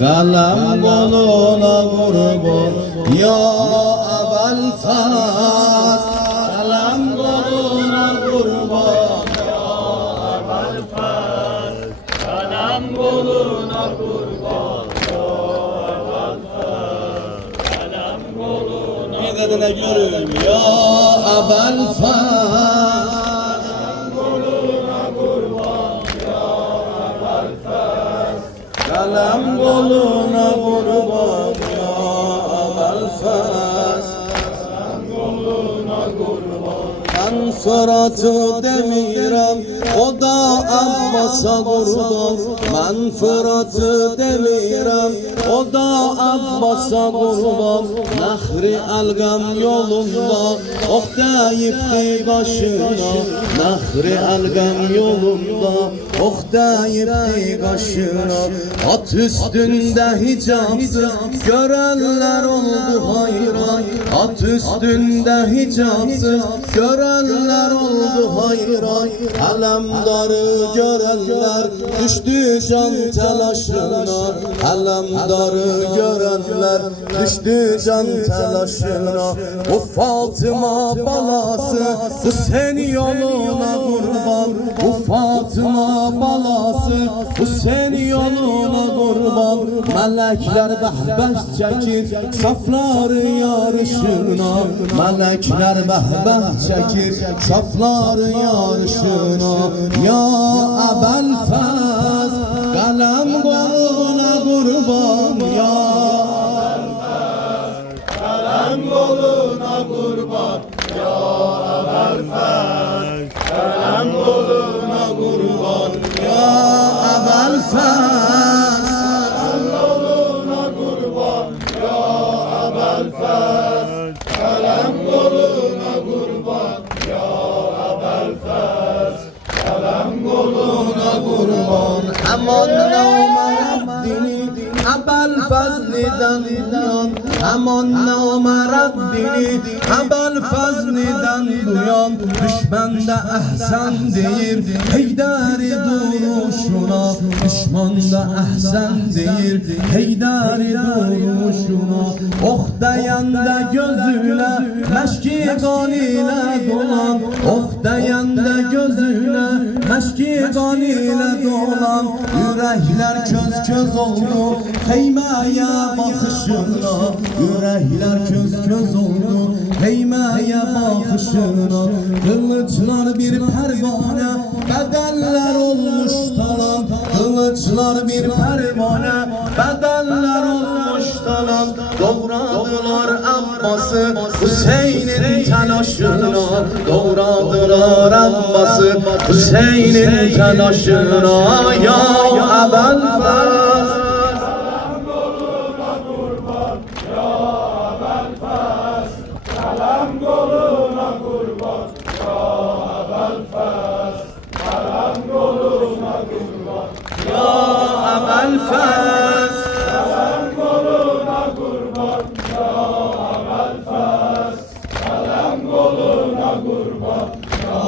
Kalem koluna kurban ya Ebel Faz. Kalem koluna kurban ya Ebel Faz. Kalem koluna kurban ya Ebel Faz. Kalem koluna bir kadına görüm ya Ebel Faz. Kalem koluna kurban ya Ebel Faz. Kalem koluna kurban. Ben Fırat'ı demirem, o da Abbas'a kurban. Ben Fırat'ı demirem, o da Abbas'a kurban. Nehri Elgam yolunda ok deyipti başına. Nehri Elgam yolunda ok deyipti başına. At üstünde hicapsız görenler oldu hayran. At üstünde hicapsız görenler oldu hayran. Alemdarı görenler düştü can telaşına. Alemdarı görenler düştü can telaşına. Bu Fatıma balası bu sen yoluna kurban. Bu Fatıma balası bu sen yoluna kurban. Melekler behbeh çekir safları yarışına. Melekler behbeh çekir safları yarışına. Ya Ebel Faz. Kalem koluna kurban ya Ebel Faz. Kalem koluna kurban ya Ebel Faz. Kalem koluna kurban ya Ebel Faz. Kalem koluna kurban ya Ebel Faz. Kalem koluna kurban ya Ebel Faz. Kalem koluna kurban. Aman Rabbini Ebel Fazli'den duyan. Aman Rabbini Ebel Fazli'den duyan. Düşman da ahsen deyir Heydari duruşuna. Düşman da ahsen deyir Heydari duruşuna. Ok deyende gözüyle meşkigan ile dolan. Ok deyende gözüyle meşkigan ile dolan. Yürekler köz köz oldu heymeye bakışına. Yürekler köz köz oldu heymeye bakışına. Kılıçlar bir pervane bedeller olmuş talan. Kılıçlar bir pervane bedeller olmuş talan. Doğradılar Abbas'ı Hüseyin'in telaşına. Doğradılar Abbas'ı Hüseyin'in telaşına. Ya Ebel Faz. Kalem koluna kurban ya Ebel Faz. Kalem koluna kurban ya Ebel Faz. Kalem koluna kurban ya Ebel Faz. Kalem koluna kurban ya Ebel Faz. Kalem koluna kurban ya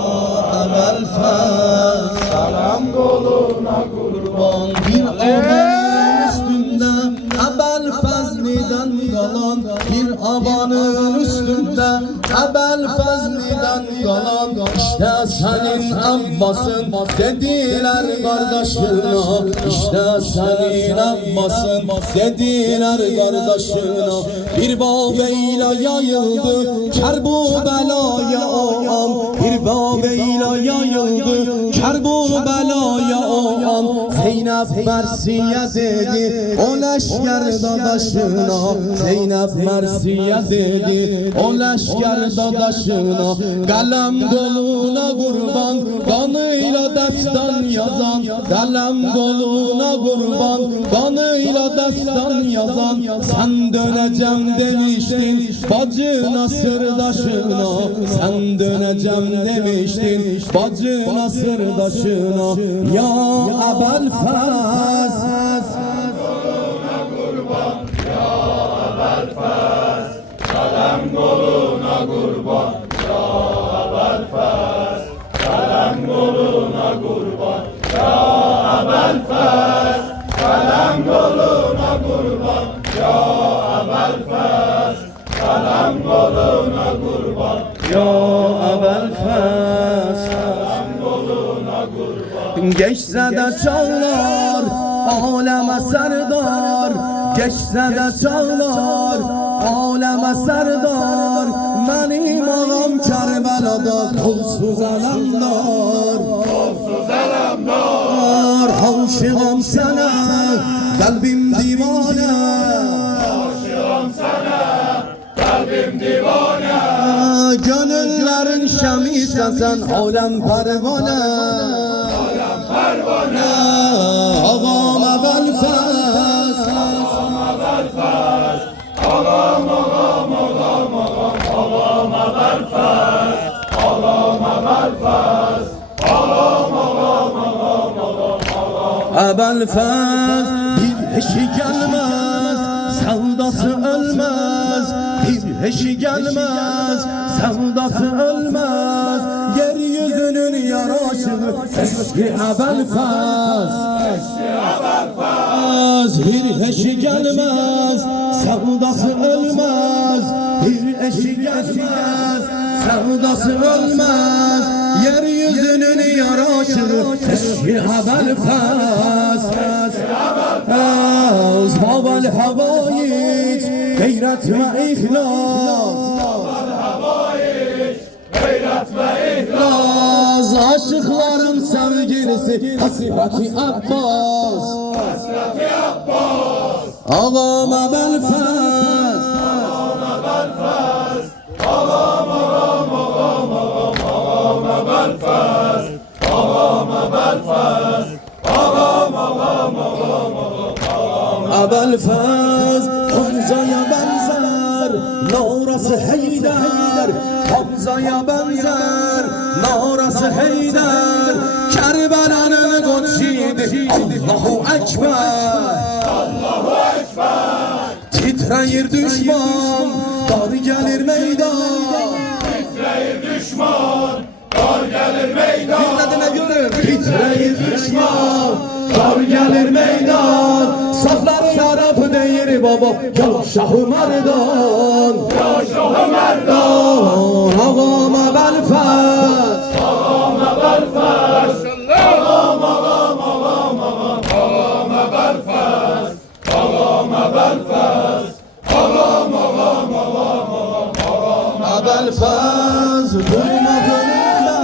Ebel Faz. Kalem koluna kurban. Bir abanın üstünde Ebel Fazli'den kalan. Bir abanın üstünde Ebel Fazli'den kalan. İşte senin Abbas'ın dediler kardeşine. İşte senin Abbas'ın dediler kardeşine. Bir babeyle yayıldı Kerbela'ya o an. Bir babeyle yayıldı Kerbela'ya o an. Zeynep Mersiye dedi o leşker dadaşına. Zeynep Mersiye dedi o leşker dadaşına. Kalem koluna kurban kanıyla destan yazan. Kalem koluna kurban kanıyla destan yazan. Sen döneceğim demiştin bacına sırdaşına. Sen döneceğim demiştin bacına sırdaşına. Ya Ebel Faz. Kalem koluna kurban ya Ebel Faz. Kalem koluna kurban ya Ebel Faz. Kalem koluna kurban ya Ebel Faz. Kalem koluna kurban. kurban ya Ebel Fes, selam koluna kurban ya Ebel Fes, selam koluna kurban. Geçse de çağlar aleme serdar, geçse de çağlar aleme serdar, benim ağam Kerbela'da kolsuz alemdar, kolsuz alemdar. Aşığım sana, kalbim divane, aşığım sana, kalbim divane. Gönüllerin şemiysen sen alem pervane, alem pervane. Ağam Ebel Fes, ağam Ebel Fes, ağam ağam ağam ağam ağam Ebel Fes, ağam Ebel Fes, ağam ağam ağam ağam Ebel Fes. Bir eşi gelmez, sevdası ölmez, bir eşi gelmez, sevdası ölmez. Yeryüzünün yaraşığı eski Ebel Fes, eski Ebel Fes. Bir eşi gelmez, sevdası ölmez, bir eşi gelmez, sevdası ölmez. Yeryüzünün yaraşığı eski Ebel Fes, Babel Havaiç, gayret ve ihlas, Babel Havaiç, gayret ve ihlas. Aşıkların sevgilisi Hasreti Abbas, Hasreti Abbas. Ağam Ebel Fes, ağam Ebel Fes, ağam ağam ağam ağam ağam Ebel Fes, ağam Ebel Fes, ağam ağam ağam ağam Ebel Fes. Hamza'ya benzer, narası Heyder, Hamza'ya benzer, narası Heyder. Kerbela'nın Koçyidi, Allahu Ekber, Allahu Ekber. Titreyir düşman, dar gelir meydan, titreyir düşman, dar gelir meydan. Dinledine görün, titreyir düşman, dar gelir meydan. Safları yarabı deyir baba, ya Şah-ı Merdan, ya Şah-ı Merdan. Ağam Ebel Fes, ağam Ebel Fes, ağam ağam ağam ağam ağam Ebel Fes, ağam Ebel Fes, ağam ağam ağam ağam ağam Ebel Fes. Durmaz önümde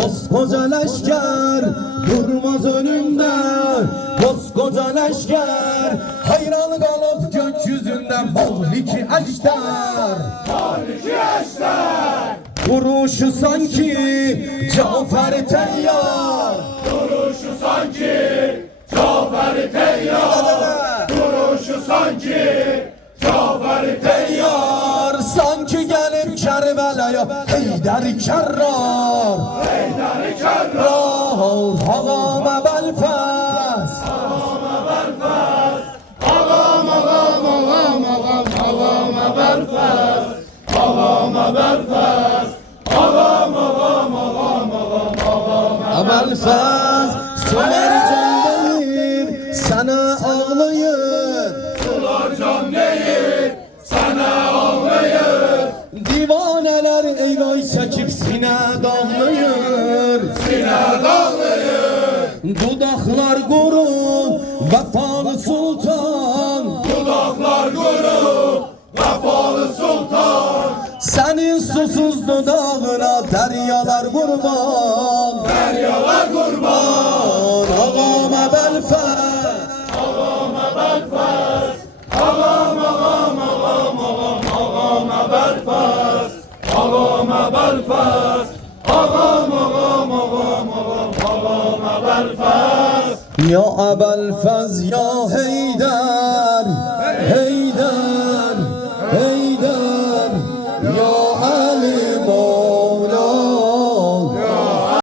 koskoca leşker, durmaz önümde koskoca leşker. Hayran kalıp gökyüzünde Maliki Eşter, Maliki Eşter. Duruşu sanki Cafer Teyyar, duruşu sanki Cafer Teyyar, duruşu sanki Cafer Teyyar. Sanki gelip Kerbela'ya Heyder Kerrar, Heyder Kerrar. Ağam Ebel Fes, ağam Ebel Fes, ağam ağam ağam ağam ağam Ebel Fes, ağam Ebel Fes, ağam ağam ağam ağam ağam Ebel Fes. Sular can değil, sana ağlayır, sular can değil, sana ağlayır. Divaneler eyvay çekip sine dağlayır, sine dağlayır. Dudaklar kuru, vefalı sultan, dudaklar kuru, vefalı sultan. Senin susuz dudağına deryalar kurban, deryalar kurban. Ağam Ebel Fes, ağam Ebel Fes, ağam ağam ağam ağam ağam Ebel Fes, ağam Ebel Fes, ağam ağam ağam ağam ağam Ebel Fes. Ya Ebel Fes ya Heyder,